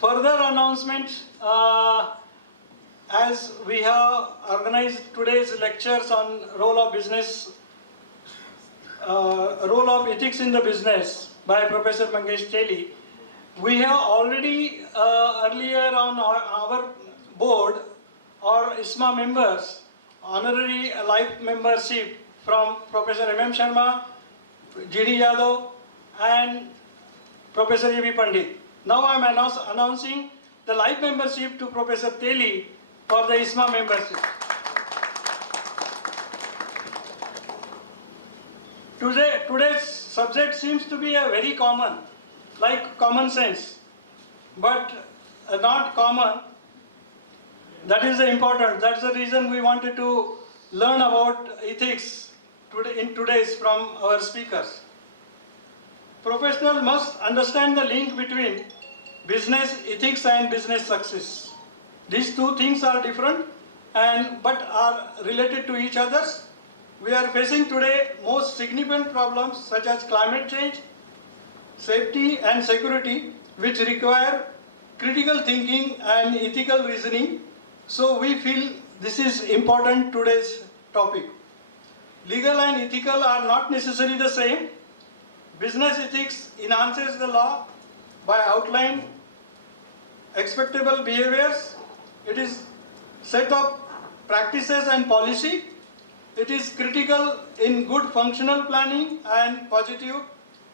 Further announcements, as we have organized today's lectures on role of ethics in the business by Professor Mangesh Teli, we have already earlier on our board or ISCMA members honorary life membership from Professor M. Sharma, G.D. Yadav and Professor E.B. Pandit. Now I am announcing the life membership to Professor Teli for the ISCMA membership. Today's subject seems to be a very common, like common sense, but not common. That is the important. That's the reason we wanted to learn about ethics in today's from our speakers. Professionals must understand the link between business ethics and business success. These two things are different but are related to each other. We are facing today most significant problems such as climate change, safety and security, which require critical thinking and ethical reasoning. So we feel this is important today's topic. Legal and ethical are not necessarily the same. Business ethics enhances the law by outlining expectable behaviors. It is set of practices and policy. It is critical in good functional planning and positive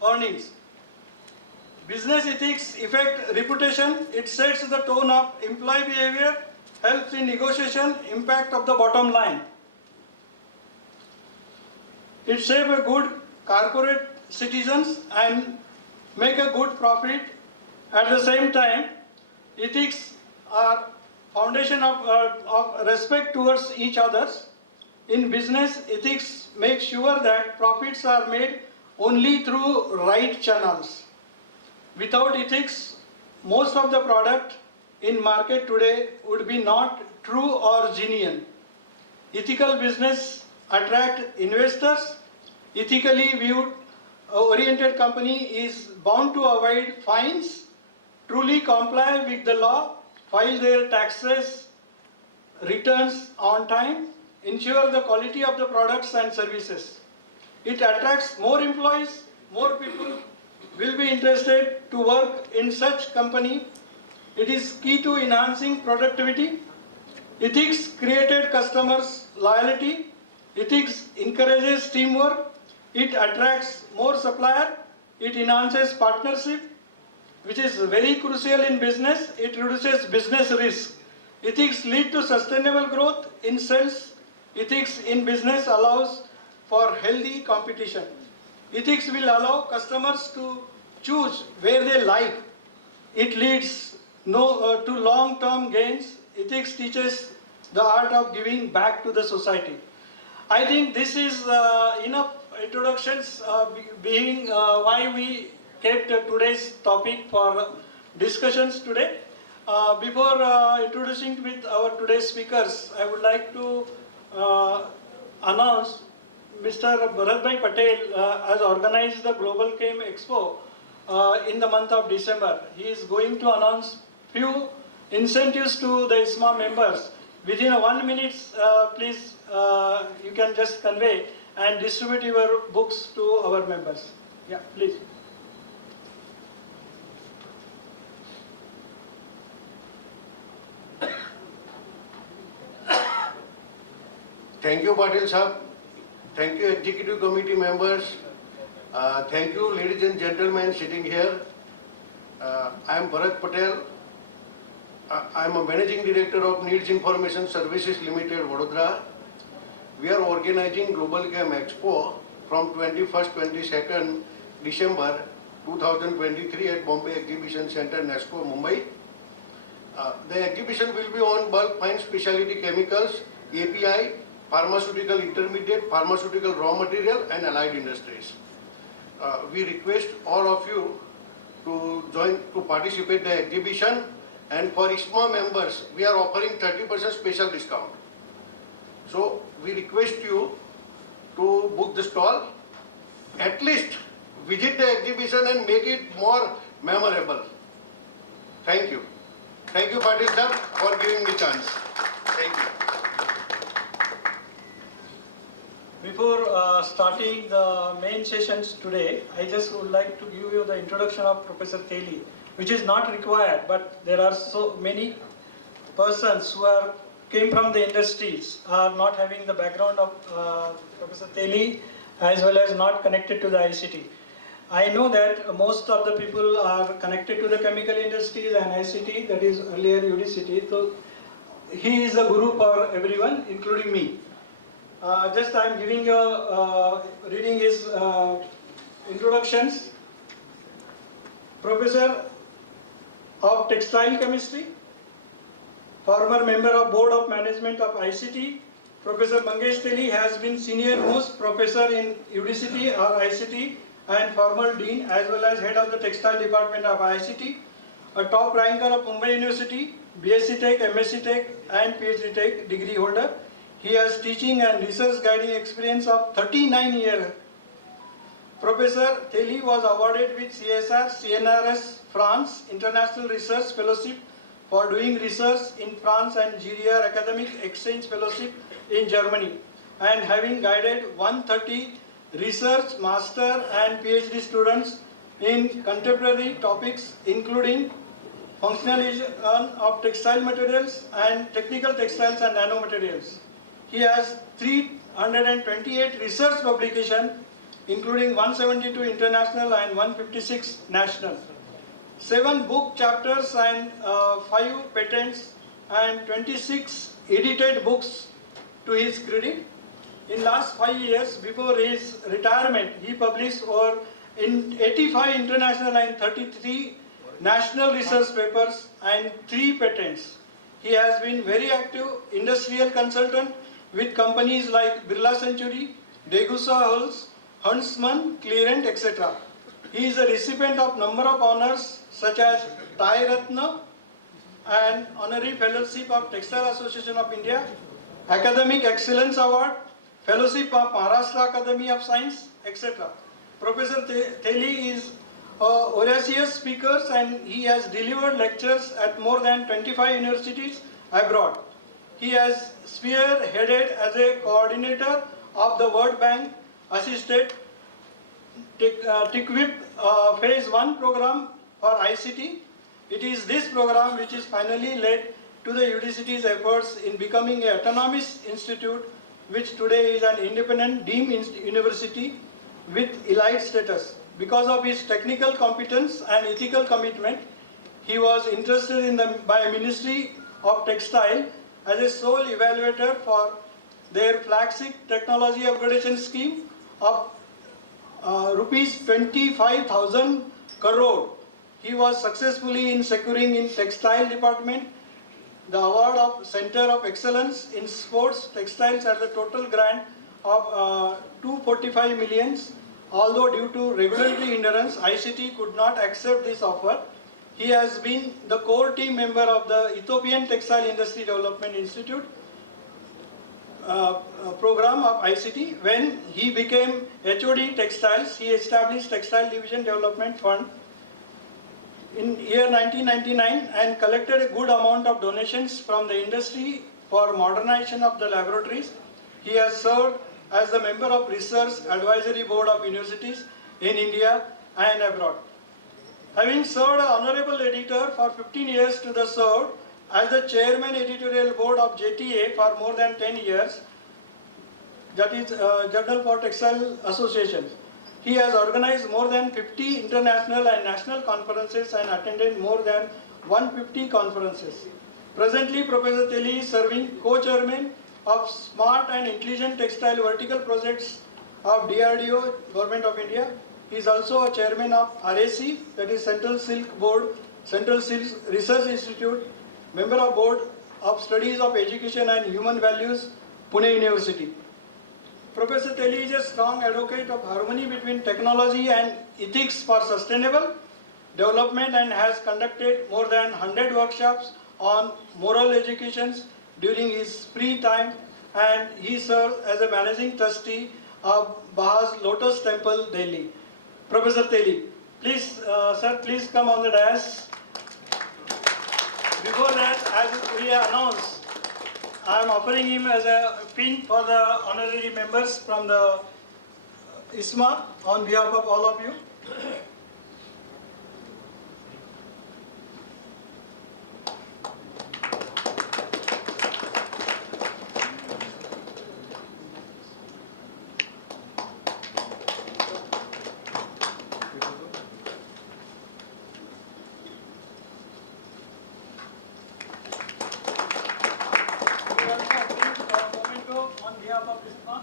earnings. Business ethics affect reputation. It sets the tone of employee behavior, helps in negotiation, impact of the bottom line. It shapes a good corporate citizens and make a good profit. At the same time, ethics are foundation of respect towards each others. In business, ethics make sure that profits are made only through right channels. Without ethics, most of the product in market today would be not true or genuine. Ethical business attract investors. Ethically viewed oriented company is bound to avoid fines, truly comply with the law, file their taxes, returns on time, ensure the quality of the products and services. It attracts more employees, more people will be interested to work in such company. It is key to enhancing productivity. Ethics created customers' loyalty. Ethics encourages teamwork. It attracts more supplier. It enhances partnership, which is very crucial in business. It reduces business risk. Ethics lead to sustainable growth in sales. Ethics in business allows for healthy competition. Ethics will allow customers to choose where they like. It leads to long-term gains. Ethics teaches the art of giving back to the society. I think this is enough introductions being why we kept today's topic for discussions today. Before introducing with our today's speakers, I would like to announce Mr. Bharatbhai Patel has organized the Global Chem Expo in the month of December. He is going to announce few incentives to the ISCMA members. Within 1 minute, please, you can just convey and distribute your books to our members. Yeah, please. Thank you, Patil Sahab. Thank you, Executive Committee members. Thank you, ladies and gentlemen sitting here. I am Bharat Patel. I am a Managing Director of Needs Information Services Limited, Vadodara. We are organizing Global Chem Expo from 21st-22nd December 2023 at Bombay Exhibition Center, NESCO, Mumbai. The exhibition will be on bulk fine specialty chemicals, API, pharmaceutical intermediate, pharmaceutical raw material and allied industries. We request all of you to participate in the exhibition, and for ISCMA members we are offering 30% special discount. So we request you to book the stall, at least visit the exhibition and make it more memorable. Thank you. Thank you, Patil sir, for giving me chance. Thank you. Before starting the main sessions today, I just would like to give you the introduction of Professor Teli, which is not required, but there are so many persons who came from the industries are not having the background of Professor Teli as well as not connected to the ICT. I know that most of the people are connected to the chemical industries and ICT, that is earlier UDCT. So he is a guru for everyone, including me. Just I am giving you, reading his introductions. Professor of Textile Chemistry, former member of Board of Management of ICT. Professor Mangesh Teli has been senior most professor in UDCT or ICT and former dean as well as head of the textile department of ICT, a top ranker of Mumbai University, BSc Tech, MSc Tech and PhD Tech degree holder. He has teaching and research guiding experience of 39 years. Professor Teli was awarded with CSR CNRS France International Research Fellowship for doing research in France and GDR Academic Exchange Fellowship in Germany, and having guided 130 research, master and PhD students in contemporary topics including functionalization of textile materials and technical textiles and nanomaterials. He has 328 research publications including 172 international and 156 national. 7 book chapters and 5 patents and 26 edited books to his credit. In last 5 years before his retirement, he published over in 85 international and 33 national research papers and 3 patents. He has been very active industrial consultant with companies like Birla Century, Degussa Hulls, Huntsman, Clearent, etc. He is a recipient of number of honors such as Tai Ratna and Honorary Fellowship of Textile Association of India, Academic Excellence Award, Fellowship of Maharashtra Academy of Science, etc. Professor Teli is Oraceous speaker and he has delivered lectures at more than 25 universities abroad. He has spearheaded as a coordinator of the World Bank assisted TICWIP Phase 1 program for ICT. It is this program which is finally led to the UDCT's efforts in becoming an autonomous institute, which today is an independent deemed university with elite status. Because of his technical competence and ethical commitment, he was interested in by Ministry of Textile as a sole evaluator for their flagship technology upgradation scheme of rupees 25,000 crore. He was successfully in securing in textile department the award of Center of Excellence in Sports Textiles at the total grant of 245 millions. Although due to regulatory hindrance, ICT could not accept this offer. He has been the core team member of the Ethiopian Textile Industry Development Institute program of ICT. When he became HOD Textiles, he established Textile Division Development Fund in year 1999 and collected a good amount of donations from the industry for modernization of the laboratories. He has served as the member of Research Advisory Board of Universities in India and abroad. Having served as Honorable Editor for 15 years to the served as the Chairman Editorial Board of JTA for more than 10 years, that is Journal for Textile Association. He has organized more than 50 international and national conferences and attended more than 150 conferences. Presently, Professor Teli is serving co-chairman of Smart and Intelligent Textile Vertical Projects of DRDO, Government of India. He is also a chairman of RAC, that is Central Silk Board, Central Silk Research Institute, member of Board of Studies of Education and Human Values, Pune University. Professor Teli is a strong advocate of harmony between technology and ethics for sustainable development and has conducted more than 100 workshops on moral educations during his free time, and he serves as a managing trustee of Baha's Lotus Temple, Delhi. Professor Teli, please, sir, please come on the dais. as we announced, I am offering him as a pin for the honorary members from the ISCMA on behalf of all of you. We also bring a memento on behalf of ISCMA.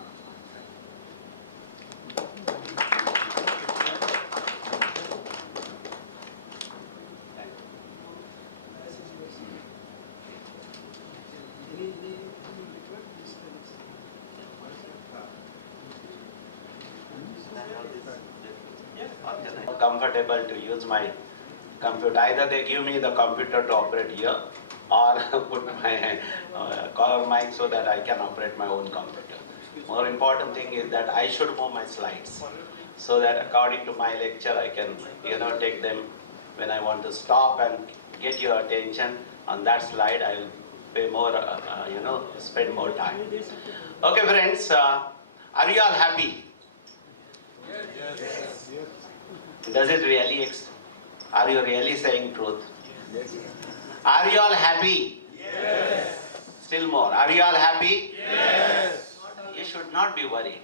Comfortable to use my computer. Either they give me the computer to operate here or put my collar mic so that I can operate my own computer. More important thing is that I should move my slides so that according to my lecture I can take them when I want to stop and get your attention on that slide. I will pay more, spend more time. Okay friends, are you all happy? Does it really, are you really saying truth? Yes. Are you all happy? Yes. Still more, are you all happy? Yes. You should not be worried.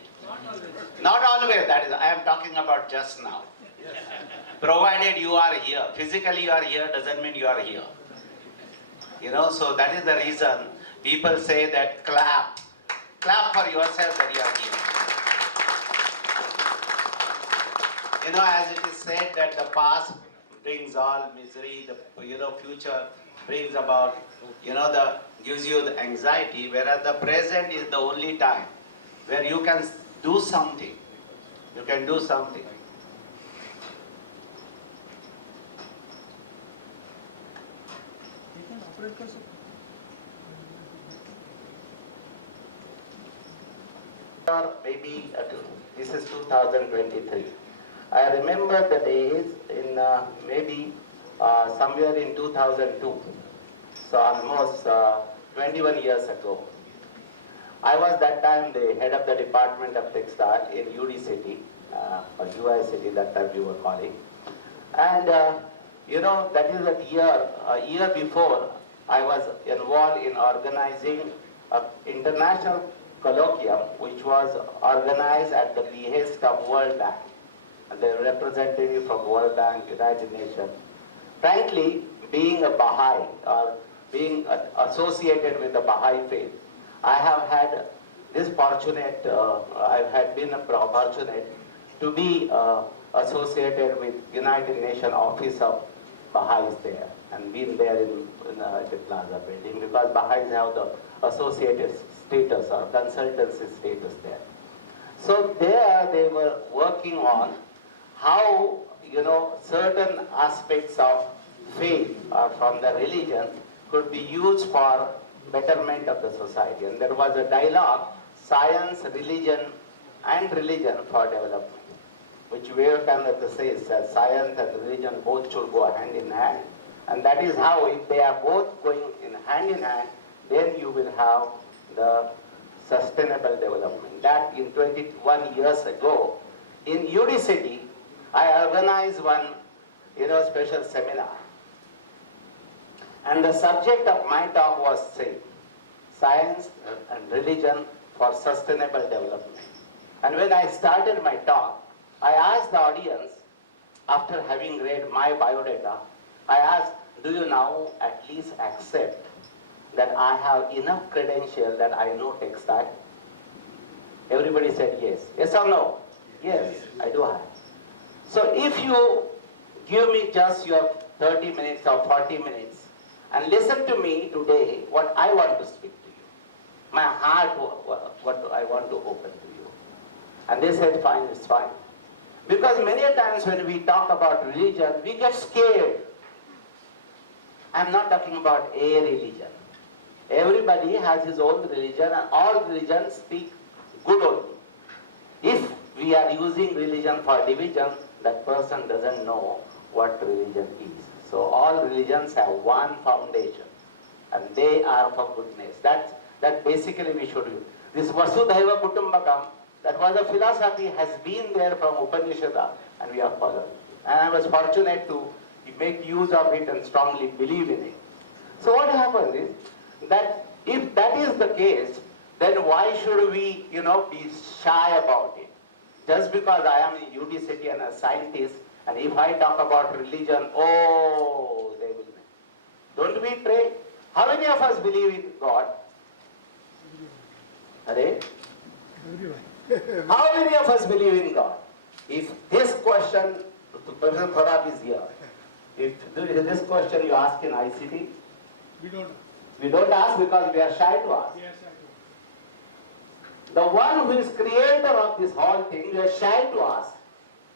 Not always, that is, I am talking about just now. Provided you are here, physically you are here doesn't mean you are here. So that is the reason people say that clap for yourself that you are here. As it is said that the past brings all misery, the future brings about, gives you the anxiety, whereas the present is the only time where you can do something. You can do something. Or maybe this is 2023. I remember the days in maybe somewhere in 2002, so almost 21 years ago. I was that time the head of the Department of Textile in UD City, or UI City that time we were calling. And that is a year before I was involved in organizing an international colloquium which was organized at the behest of World Bank. And the representative from World Bank, United Nations. Frankly, being a Baha'i or being associated with the Baha'i faith, I have had this fortunate, I have been fortunate to be associated with United Nations Office of Baha'is there and been there in the Plaza building because Baha'is have the associated status or consultancy status there. So there they were working on how certain aspects of faith or from the religion could be used for betterment of the society. And there was a dialogue, science, religion and religion for development, which Vivekananda says that science and religion both should go hand in hand. And that is how, if they are both going hand in hand, then you will have the sustainable development. That in 21 years ago, in UD City, I organized one, special seminar. And the subject of my talk was science and religion for sustainable development. And when I started my talk, I asked the audience, after having read my biodata, I asked, do you now at least accept that I have enough credential that I know textile? Everybody said yes. Yes or no? Yes, I do have. So if you give me just your 30 minutes or 40 minutes and listen to me today, what I want to speak to you, my heart, what I want to open to you. And they said, fine, it's fine. Because many times when we talk about religion, we get scared. I'm not talking about a religion. Everybody has his own religion and all religions speak good only. If we are using religion for division, that person doesn't know what religion is. So all religions have one foundation. and they are for goodness. That basically we should do. This Vasudhaiva Kutumbakam, that was a philosophy, has been there from Upanishad, and we have followed. And I was fortunate to make use of it and strongly believe in it. So what happens is that if that is the case, then why should we, be shy about it? Just because I am a university and a scientist, and if I talk about religion, oh, they will. Don't we pray? How many of us believe in God? Are? How many of us believe in God? If this question, Professor Prof is here. If this question you ask in ICT, We don't. we don't ask because we are shy to ask. Yes, I The one who is creator of this whole thing, we are shy to ask.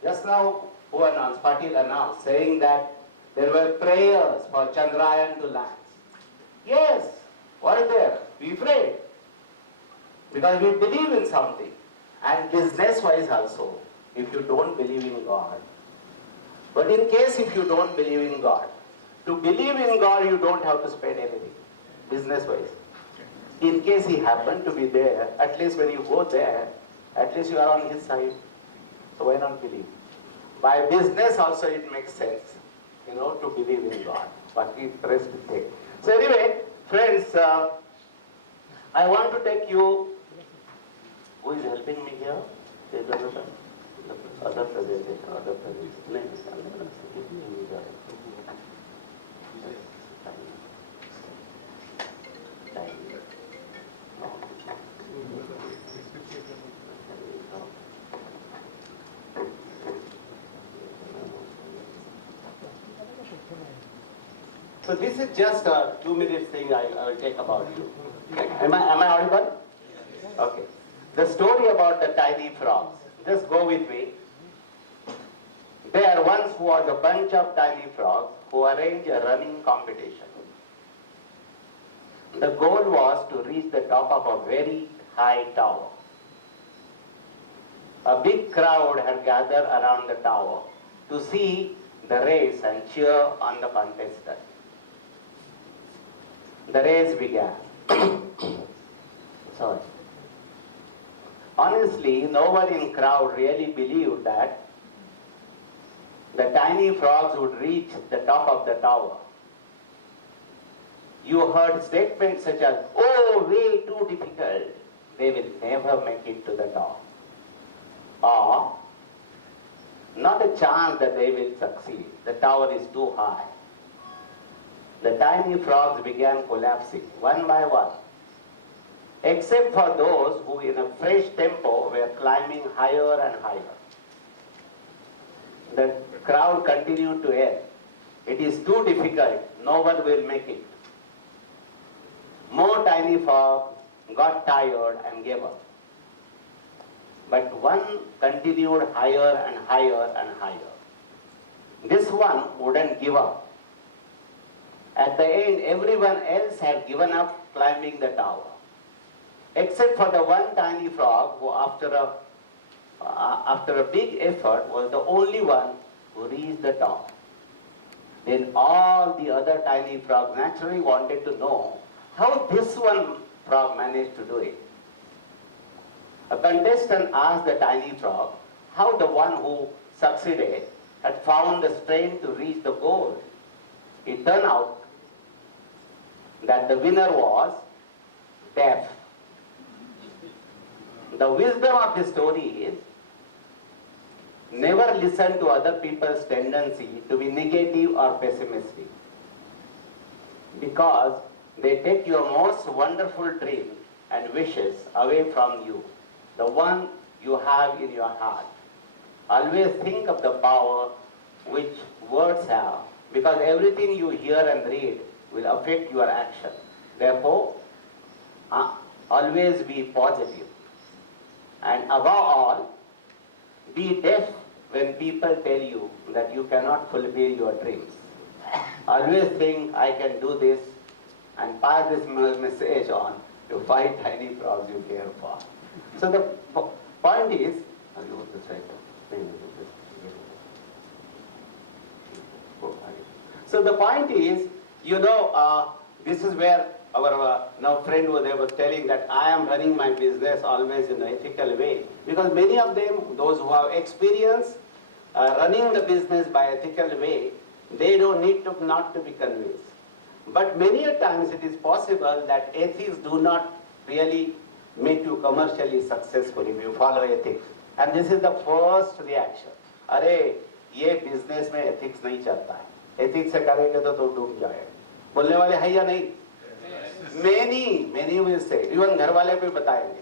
Just now, who announced, Patil announced, saying that there were prayers for Chandrayaan to land. Yes, what is there? We prayed. Because we believe in something. And business-wise also, if you don't believe in God. But in case if you don't believe in God, to believe in God, you don't have to spend anything, business-wise. In case he happened to be there, at least when you go there, at least you are on his side. So why not believe? By business also it makes sense, to believe in God. But the rest is there. So anyway, friends, I want to take you. Who is helping me here? Other presentation, other presentation. So this is just a 2-minute thing I will take about you. Am I audible? Okay. The story about the tiny frogs. Just go with me. There once was a bunch of tiny frogs who arranged a running competition. The goal was to reach the top of a very high tower. A big crowd had gathered around the tower to see the race and cheer on the contestant. The race began. Sorry. Honestly, no one in crowd really believed that the tiny frogs would reach the top of the tower. You heard statements such as, "Oh, way too difficult. They will never make it to the top." Or, "Not a chance that they will succeed. The tower is too high." The tiny frogs began collapsing one by one, except for those who in a fresh tempo were climbing higher and higher. The crowd continued to yell, "It is too difficult, no one will make it." More tiny frogs got tired and gave up. But one continued higher and higher and higher. This one wouldn't give up. At the end, everyone else had given up climbing the tower, except for the one tiny frog who after a big effort was the only one who reached the top. Then all the other tiny frogs naturally wanted to know how this one frog managed to do it. A contestant asked the tiny frog how the one who succeeded had found the strength to reach the goal. It turned out that the winner was deaf. The wisdom of the story is never listen to other people's tendency to be negative or pessimistic, because they take your most wonderful dreams and wishes away from you, the one you have in your heart. Always think of the power which words have, because everything you hear and read will affect your action. Therefore, always be positive. And above all, be deaf when people tell you that you cannot fulfill your dreams. Always think, I can do this, and pass this message on to 5 tiny frogs you care for. So the point is, so the point is, this is where our now friend was, they were telling that I am running my business always in an ethical way. Because many of them, those who have experience running the business by ethical way, they don't need to not to be convinced. But many a times it is possible that ethics do not really make you commercially successful if you follow ethics. And this is the first reaction. अरे ये business में ethics नहीं चलता है, ethics से करेंगे तो डूब जाएगा। बोलने वाले है या नहीं? Many will say, even घर वाले भी बताएंगे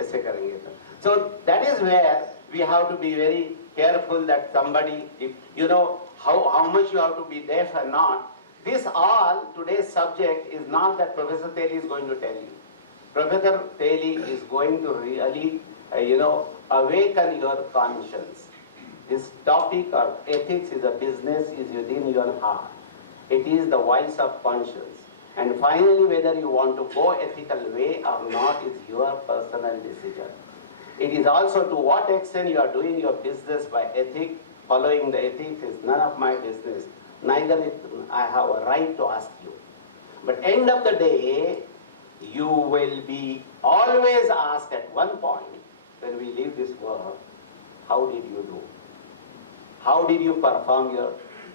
ऐसे करेंगे तो। So that is where we have to be very careful that somebody, if you know how much you have to be deaf or not. This all, today's subject is not that Professor Teli is going to tell you. Professor Teli is going to really, awaken your conscience. This topic of ethics is a business, is within your heart. It is the voice of conscience. And finally, whether you want to go ethical way or not is your personal decision. It is also to what extent you are doing your business by ethics, following the ethics is none of my business. Neither I have a right to ask you. But end of the day, you will be always asked at one point, when we leave this world, how did you do? How did you perform your,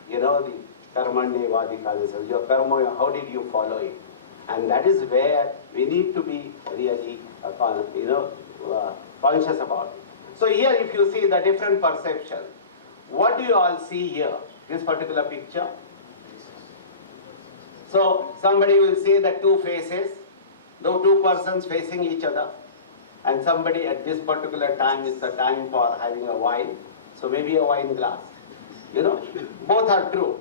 the karmanye vadikadasa, your karma, how did you follow it? And that is where we need to be really, conscious about it. So here if you see the different perception, what do you all see here, this particular picture? So somebody will see the two faces, the two persons facing each other, and somebody at this particular time is the time for having a wine, so maybe a wine glass. Both are true,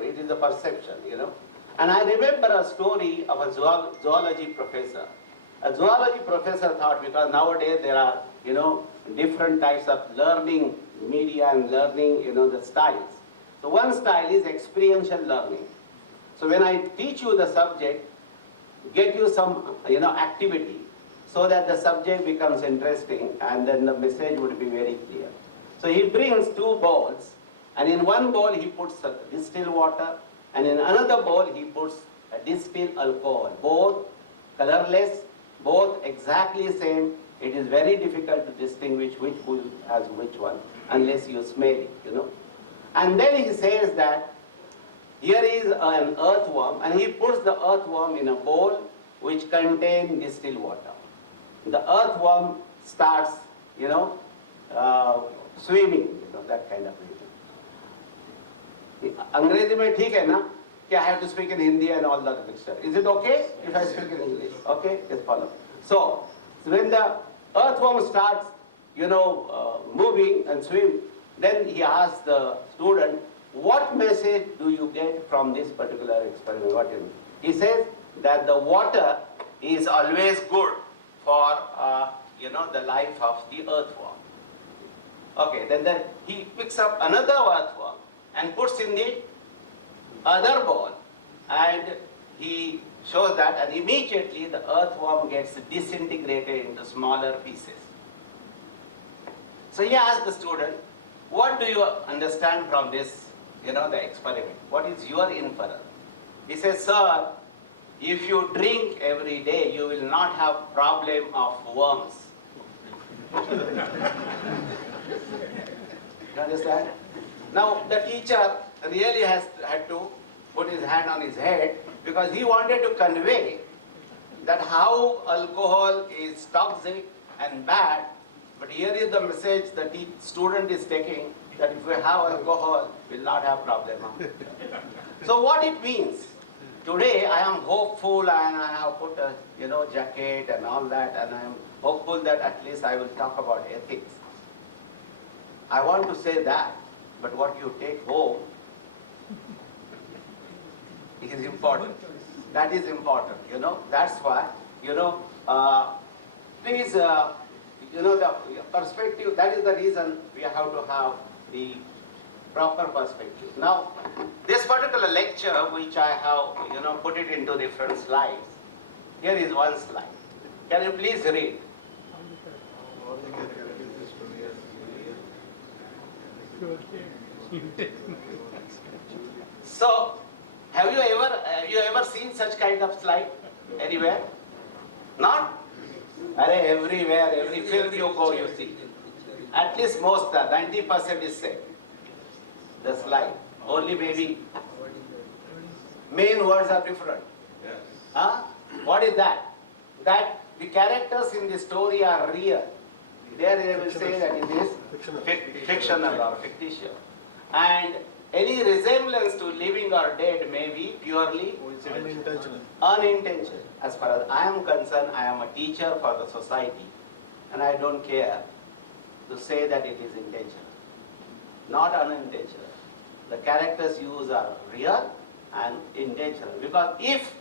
it is a perception, And I remember a story of a zoology professor. A zoology professor thought, because nowadays there are, different types of learning media and learning, the styles. So one style is experiential learning. So when I teach you the subject, get you some, activity so that the subject becomes interesting and then the message would be very clear. So he brings two bowls, and in one bowl he puts distilled water, and in another bowl he puts a distilled alcohol. Both colorless, both exactly same. It is very difficult to distinguish which bull has which one unless you smell it, And then he says that here is an earthworm, and he puts the earthworm in a bowl which contains distilled water. The earthworm starts, swimming, that kind of thing. Angrezi mein theek hai na? I have to speak in Hindi and all that mixture. Is it okay if I speak in English? Okay, just follow. So when the earthworm starts, moving and swim, then he asks the student, what message do you get from this particular experiment? What do you mean? He says that the water is always good for, the life of the earthworm. Okay, then he picks up another earthworm and puts in the other bowl, and he shows that, and immediately the earthworm gets disintegrated into smaller pieces. So he asks the student, what do you understand from this, the experiment? What is your inference? He says, sir, if you drink every day, you will not have problem of worms. You understand? Now the teacher really had to put his hand on his head, because he wanted to convey that how alcohol is toxic and bad, but here is the message that the student is taking, that if we have alcohol, we will not have problem. So what it means, today I am hopeful and I have put a jacket and all that, and I am hopeful that at least I will talk about ethics. I want to say that, but what you take home is important. That is important, That's why, please, the perspective, that is the reason we have to have the proper perspective. Now, this particular lecture, which I have, put it into different slides. Here is one slide. Can you please read? So, have you you ever seen such kind of slide anywhere? Not? Everywhere, every film you go, you see. At least most, 90% is same. The slide. Only maybe main words are different. Huh? What is that? That the characters in the story are real. There they will say that it is fictional or fictitious. And any resemblance to living or dead may be purely unintentional. As far as I am concerned, I am a teacher for the society, and I don't care to say that it is intentional, not unintentional. The characters used are real and intentional, because if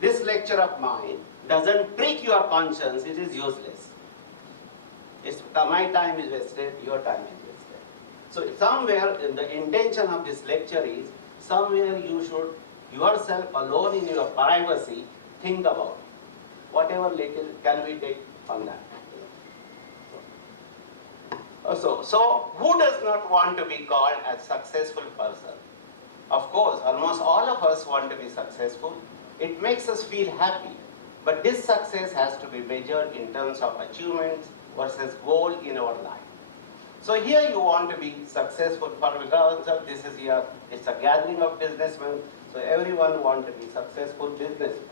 this lecture of mine doesn't prick your conscience, it is useless. My time is wasted, your time is wasted. So somewhere the intention of this lecture is, somewhere you should yourself alone in your privacy think about whatever little can we take on that. So who does not want to be called a successful person? Of course, almost all of us want to be successful. It makes us feel happy. But this success has to be measured in terms of achievements versus goal in our life. So here you want to be successful for, because this is here, it's a gathering of businessmen, so everyone wants to be successful businessmen.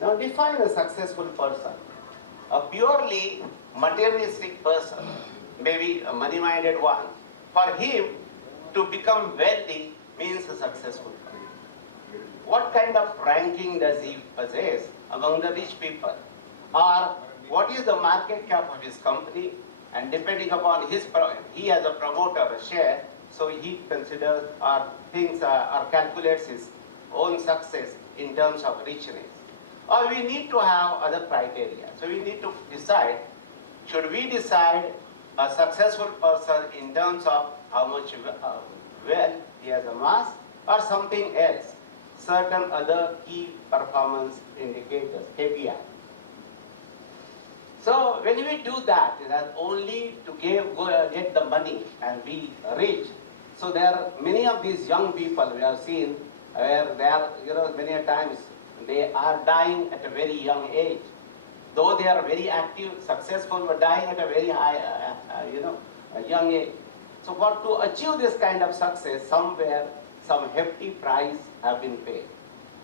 Now define a successful person. A purely materialistic person, maybe a money-minded one, for him to become wealthy means a successful person. What kind of ranking does he possess among the rich people? Or what is the market cap of his company? And depending upon his, he as a promoter, a share, so he considers or thinks or calculates his own success in terms of richness. Or we need to have other criteria. So we need to decide, should we decide a successful person in terms of how much wealth he has amassed, or something else, certain other key performance indicators, KPI. So when we do that, it is only to get the money and be rich. So there are many of these young people we have seen where they are, many a times they are dying at a very young age. Though they are very active, successful, but dying at a very high, a young age. So to achieve this kind of success, somewhere some hefty price have been paid.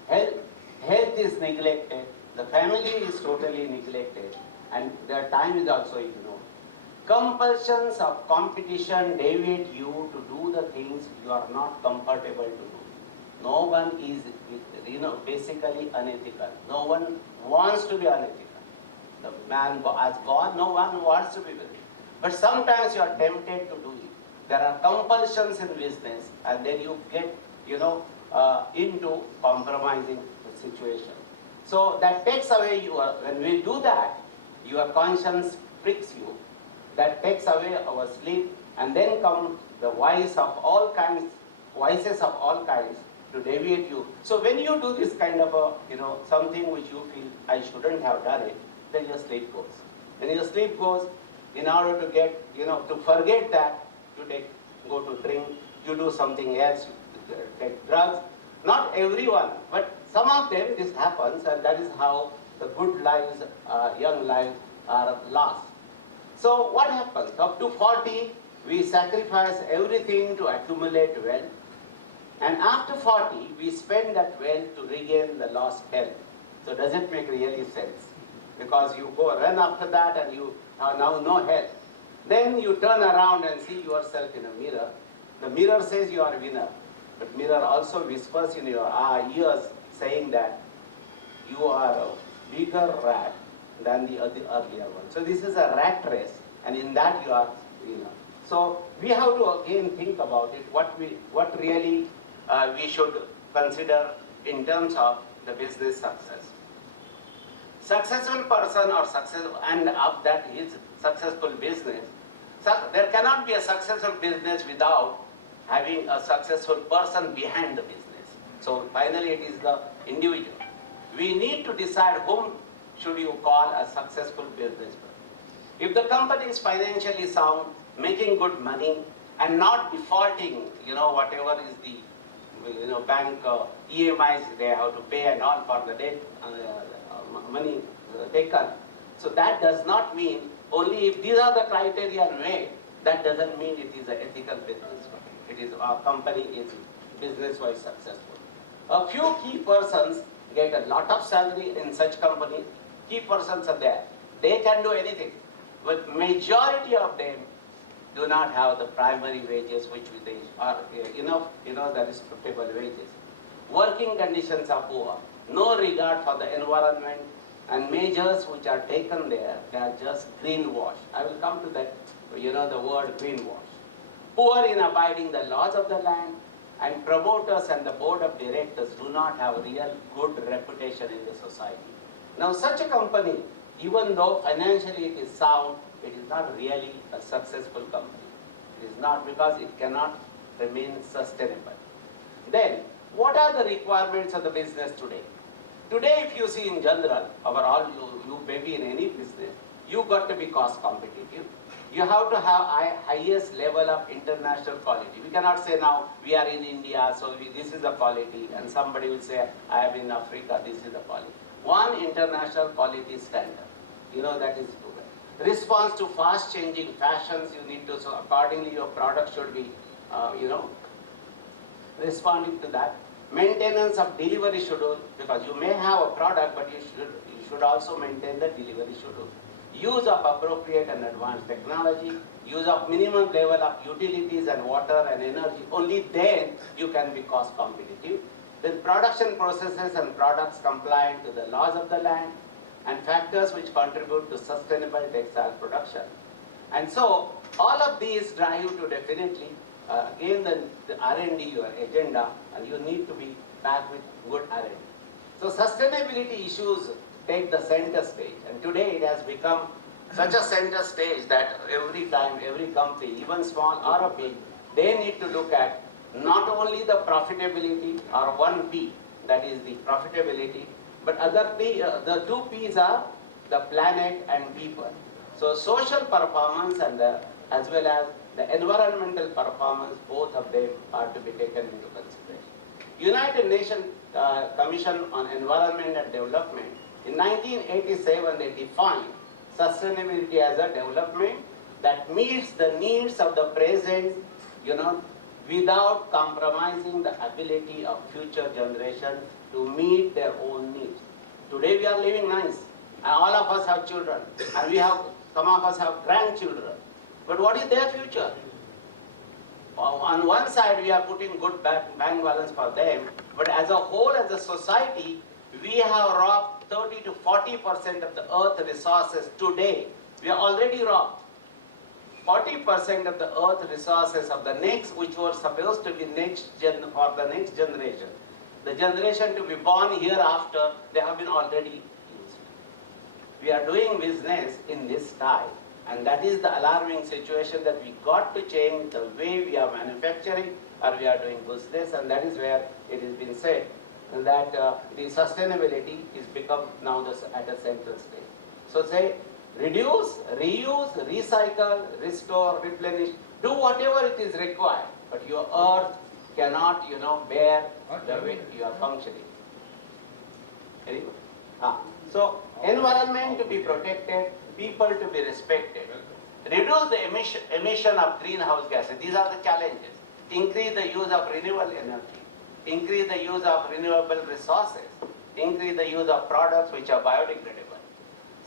Health is neglected, the family is totally neglected, and their time is also ignored. Compulsions of competition deviate you to do the things you are not comfortable to do. No one is, basically unethical. No one wants to be unethical. The man has gone, no one wants to be with it. But sometimes you are tempted to do it. There are compulsions in business, and then you get, into compromising the situation. So that takes away when we do that, your conscience pricks you. That takes away our sleep, and then come the vices of all kinds to deviate you. So when you do this kind of something which you feel I shouldn't have done it, then your sleep goes. When your sleep goes, in order to get, to forget that, you go to drink, you do something else, you take drugs. Not everyone, but some of them this happens, and that is how the good lives, young lives are lost. So what happens? Up to 40, we sacrifice everything to accumulate wealth. And after 40, we spend that wealth to regain the lost health. So does it make really sense? Because you go run after that and you have now no health. Then you turn around and see yourself in a mirror. The mirror says you are a winner. But mirror also whispers in your ears saying that you are a bigger rat than the earlier one. So this is a rat race, and in that you are winner. So we have to again think about it, what really we should consider in terms of the business success. Successful person or successful, and of that is successful business. So there cannot be a successful business without having a successful person behind the business. So finally it is the individual. We need to decide whom should you call a successful businessman. If the company is financially sound, making good money, and not defaulting, whatever is the bank EMIs they have to pay and all for the debt money taken. So that does not mean only if these are the criteria made, that doesn't mean it is an ethical business. It is our company is business-wise successful. A few key persons get a lot of salary in such companies. Key persons are there. They can do anything. But majority of them do not have the primary wages which they are enough, the respectable wages. Working conditions are poor. No regard for the environment, and measures which are taken there, they are just greenwash. I will come to that, the word greenwash. Poor in abiding the laws of the land, and promoters and the board of directors do not have real good reputation in the society. Now such a company, even though financially it is sound, it is not really a successful company. It is not, because it cannot remain sustainable. Then, what are the requirements of the business today? Today, if you see in general, overall, you may be in any business, you got to be cost competitive. You have to have highest level of international quality. We cannot say now, we are in India, so this is the quality, and somebody will say, I am in Africa, this is the quality. One international quality standard, that is good. Response to fast changing fashions, you need to, so accordingly your product should be, responding to that. Maintenance of delivery schedule, because you may have a product, but you should also maintain the delivery schedule. Use of appropriate and advanced technology, use of minimum level of utilities and water and energy, only then you can be cost competitive. Then production processes and products compliant to the laws of the land, and factors which contribute to sustainable textile production. And so, all of these drive you to definitely, again the R&D, your agenda, and you need to be back with good R&D. So sustainability issues take the center stage, and today it has become such a center stage that every time, every company, even small or a big, they need to look at not only the profitability or one P, that is the profitability, but other P, the two P's are the planet and people. So social performance and as well as the environmental performance, both of them are to be taken into consideration. United Nations Commission on Environment and Development, in 1987 they defined sustainability as a development that meets the needs of the present, without compromising the ability of future generations to meet their own needs. Today we are living nice, and all of us have children, and some of us have grandchildren. But what is their future? On one side we are putting good bank balance for them, but as a whole, as a society, we have robbed 30 to 40% of the earth resources today. We are already robbed 40% of the earth resources of the next, which were supposed to be for the next generation. The generation to be born hereafter, they have been already used. We are doing business in this style, and that is the alarming situation that we got to change the way we are manufacturing or we are doing business, and that is where it has been said that the sustainability is become now at a central stage. So say, reduce, reuse, recycle, restore, replenish, do whatever it is required, but your earth cannot, bear the way you are functioning. Very good. So, environment to be protected, people to be respected. Reduce the emission of greenhouse gases. These are the challenges. Increase the use of renewable energy. Increase the use of renewable resources. Increase the use of products which are biodegradable.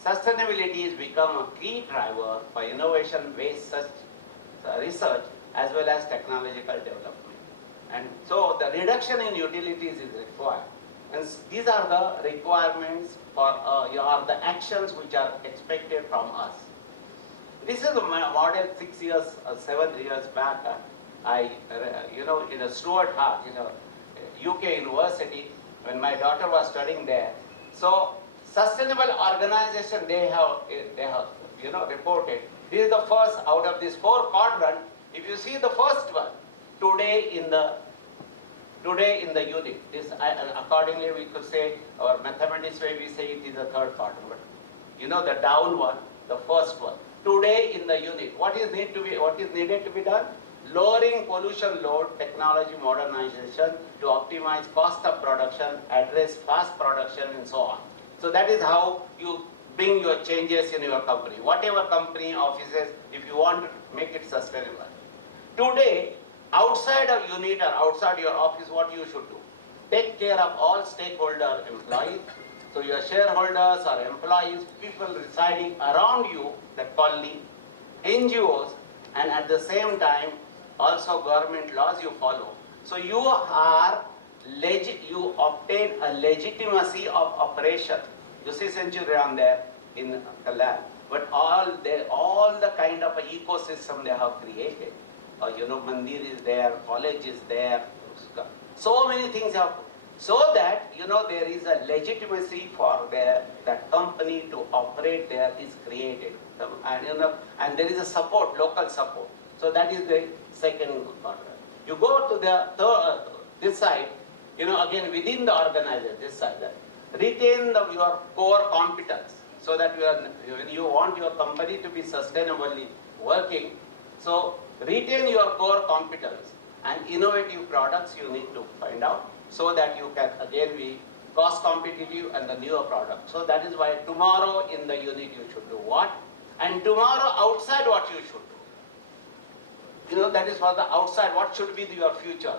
Sustainability has become a key driver for innovation-based research as well as technological development. And so the reduction in utilities is required. And these are the requirements for the actions which are expected from us. This is a model 6 years, 7 years back. In a Stuart Hart, UK University, when my daughter was studying there. So sustainable organization they have reported. This is the first out of these 4 quadrants. If you see the first one, today in the unit. This accordingly we could say, our mathematics way we say it is the 3rd quadrant. But the down one, the first one. Today in the unit, what is needed to be done? lowering pollution load, technology modernization to optimize cost of production, address fast production and so on. So that is how you bring your changes in your company. Whatever company, offices, if you want to make it sustainable. Today, outside of unit or outside your office, what you should do? Take care of all stakeholder employees. So your shareholders or employees, people residing around you, that colony, NGOs, and at the same time, also government laws you follow. So you obtain a legitimacy of operation. You see Century on there in Kalyan. But all the kind of ecosystem they have created. Mandir is there, college is there. So many things have, so that, there is a legitimacy for that company to operate there is created. And there is a support, local support. So that is the second order. You go to the this side, again within the organizer, this side, retain your core competence, so that when you want your company to be sustainably working, so retain your core competence and innovative products you need to find out, so that you can again be cost competitive and the newer product. So that is why tomorrow in the unit you should do what, and tomorrow outside what you should do. That is for the outside, what should be your future,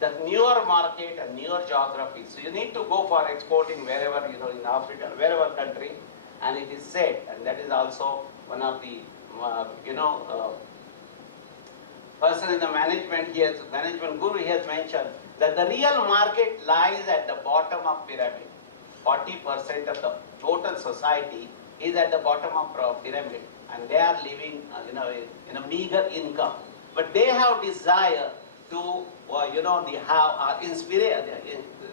that newer market and newer geography. So you need to go for exporting wherever, in Africa, wherever country, and it is said, and that is also one of the, person in the management, management guru, he has mentioned that the real market lies at the bottom of pyramid. 40% of the total society is at the bottom of pyramid, and they are living, in a meager income. But they have desire to,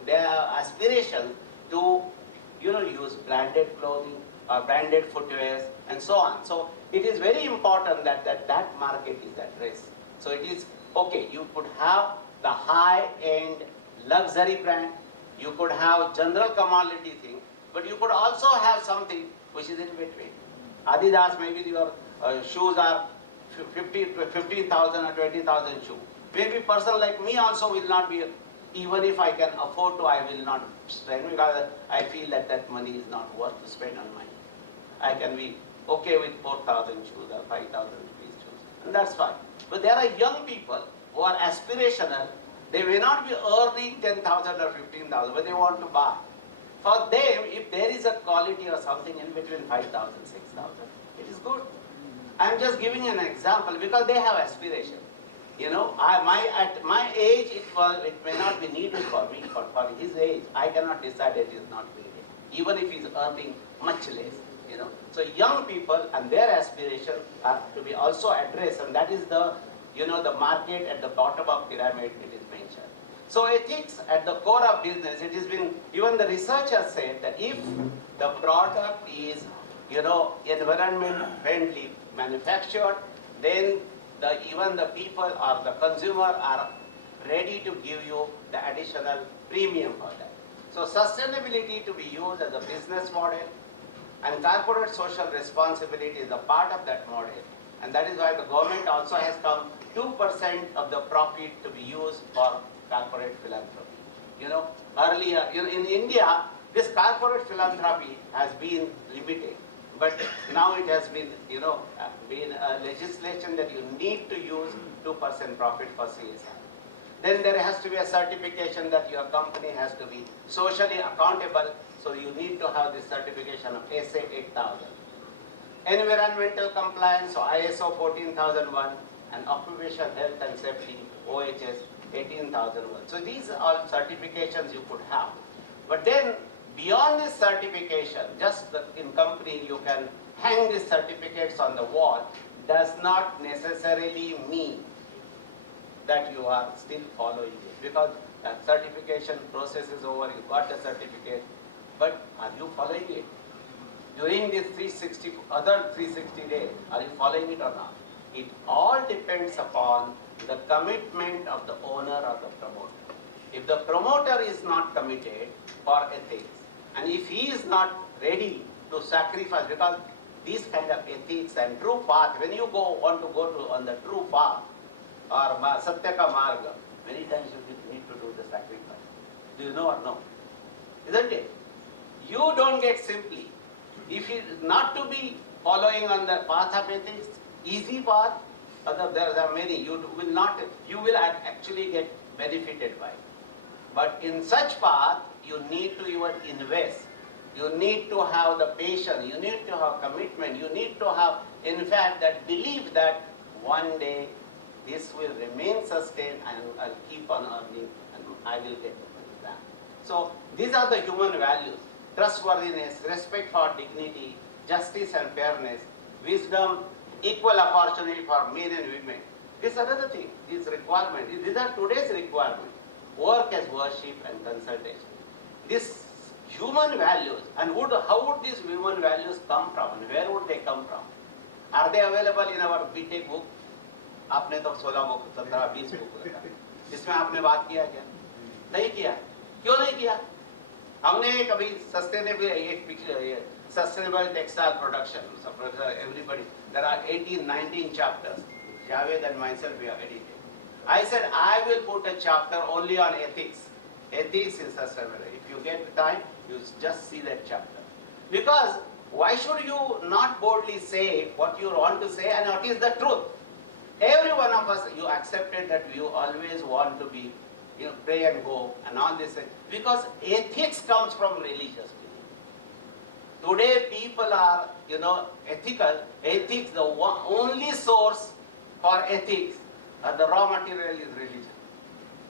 their aspiration to, use branded clothing or branded footwear and so on. So it is very important that market is at risk. So it is, okay, you could have the high-end luxury brand, you could have general commodity thing, but you could also have something which is in between. Adidas, maybe your shoes are 15,000 or 20,000 shoes. Maybe person like me also will not be, even if I can afford to, I will not spend, because I feel that money is not worth to spend on money. I can be okay with 4,000 shoes or 5,000 rupees shoes, and that's fine. But there are young people who are aspirational. They may not be earning 10,000 or 15,000, but they want to buy. For them, if there is a quality or something in between 5,000, 6,000, it is good. I'm just giving an example because they have aspiration. At my age, it may not be needed for me, but for his age, I cannot decide it is not needed, even if he's earning much less. So young people and their aspiration are to be also addressed, and that is the, the market at the bottom of pyramid. It is mentioned. So ethics at the core of business. It has been, even the researchers said that if the product is, environment friendly manufactured, then even the people or the consumer are ready to give you the additional premium for that. So sustainability to be used as a business model, and corporate social responsibility is a part of that model. And that is why the government also has come 2% of the profit to be used for corporate philanthropy. Earlier, in India, this corporate philanthropy has been limited. But now it has been, been a legislation that you need to use 2% profit for CSR. Then there has to be a certification that your company has to be socially accountable. So you need to have this certification of SA 8000. Environmental compliance, so ISO 14001, and occupational health and safety, OHS 18001. So these are all certifications you could have. But then beyond this certification, just in company you can hang these certificates on the wall, does not necessarily mean that you are still following it, because that certification process is over, you got the certificate, but are you following it? During this 360 days, are you following it or not? It all depends upon the commitment of the owner or the promoter. If the promoter is not committed for ethics, and if he is not ready to sacrifice, because these kind of ethics and true path, when you want to go on the true path, or Satya ka Marga, many times you need to do the sacrifice. Do you know or no? Isn't it? You don't get simply. If you not to be following on the path of ethics, easy path, there are many, you will actually get benefited by. But in such path, you need to even invest. You need to have the patience, you need to have commitment, you need to have, in fact, that belief that one day this will remain sustained and I'll keep on earning and I will get the money back. So these are the human values: trustworthiness, respect for dignity, justice and fairness, wisdom, equal opportunity for men and women. This is another thing, this requirement, these are today's requirement. Work as worship and consultation. These human values, and how would these human values come from and where would they come from? Are they available in our BTech book? आपने तो 16 book 17-20 book रखा, इसमें आपने बात किया क्या? नहीं किया. क्यों नहीं किया? हमने कभी sustainable textile production, so everybody, there are 18-19 chapters. Javed and myself we are editing. I said I will put a chapter only on ethics. Ethics in sustainability. If you get time, you just see that chapter. Because why should you not boldly say what you want to say and what is the truth? Every one of us, you accepted that you always want to be, pray and go and all this. Because ethics comes from religious. Today people are, ethical. Ethics, the only source for ethics, the raw material is religion.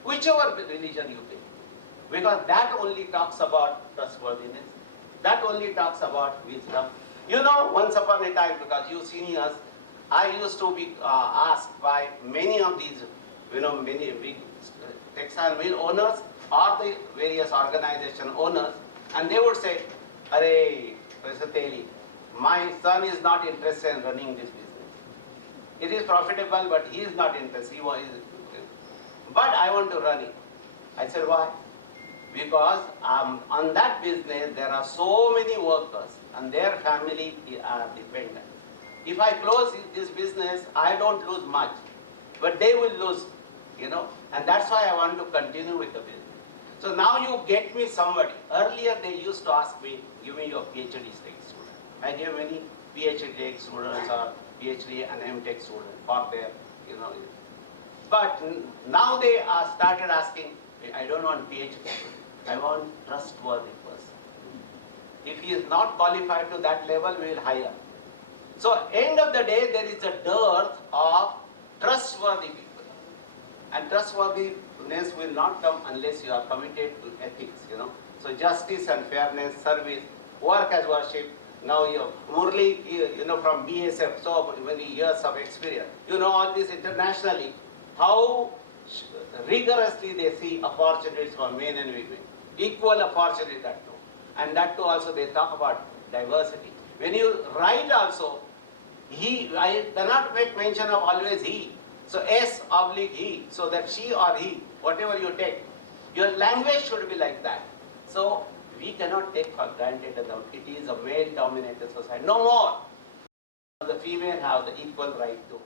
Whichever religion you take. Because that only talks about trustworthiness. That only talks about wisdom. Once upon a time, because you seniors, I used to be asked by many of these, many big textile mill owners or the various organization owners, and they would say, "Arey, Professor Teli, my son is not interested in running this business. It is profitable, but he is not interested. But I want to run it." I said, "Why?" Because on that business there are so many workers and their family are dependent. If I close this business, I don't lose much, but they will lose, and that's why I want to continue with the business. So now you get me somebody. Earlier they used to ask me, "Give me your PhD student." I gave many PhD students or PhD and MTech students for their, But now they are started asking, "I don't want PhD, I want trustworthy person. If he is not qualified to that level, we will hire." So end of the day, there is a dearth of trustworthy people. And trustworthiness will not come unless you are committed to ethics, So justice and fairness, service, work as worship. Now Murli, from BSF, so many years of experience. All this internationally, how rigorously they see opportunities for men and women. Equal opportunity that too. And that too also they talk about diversity. When you write also, I cannot make mention of always he. So S/he, so that she or he, whatever you take, your language should be like that. So we cannot take for granted that it is a male-dominated society. No more. The female have the equal right to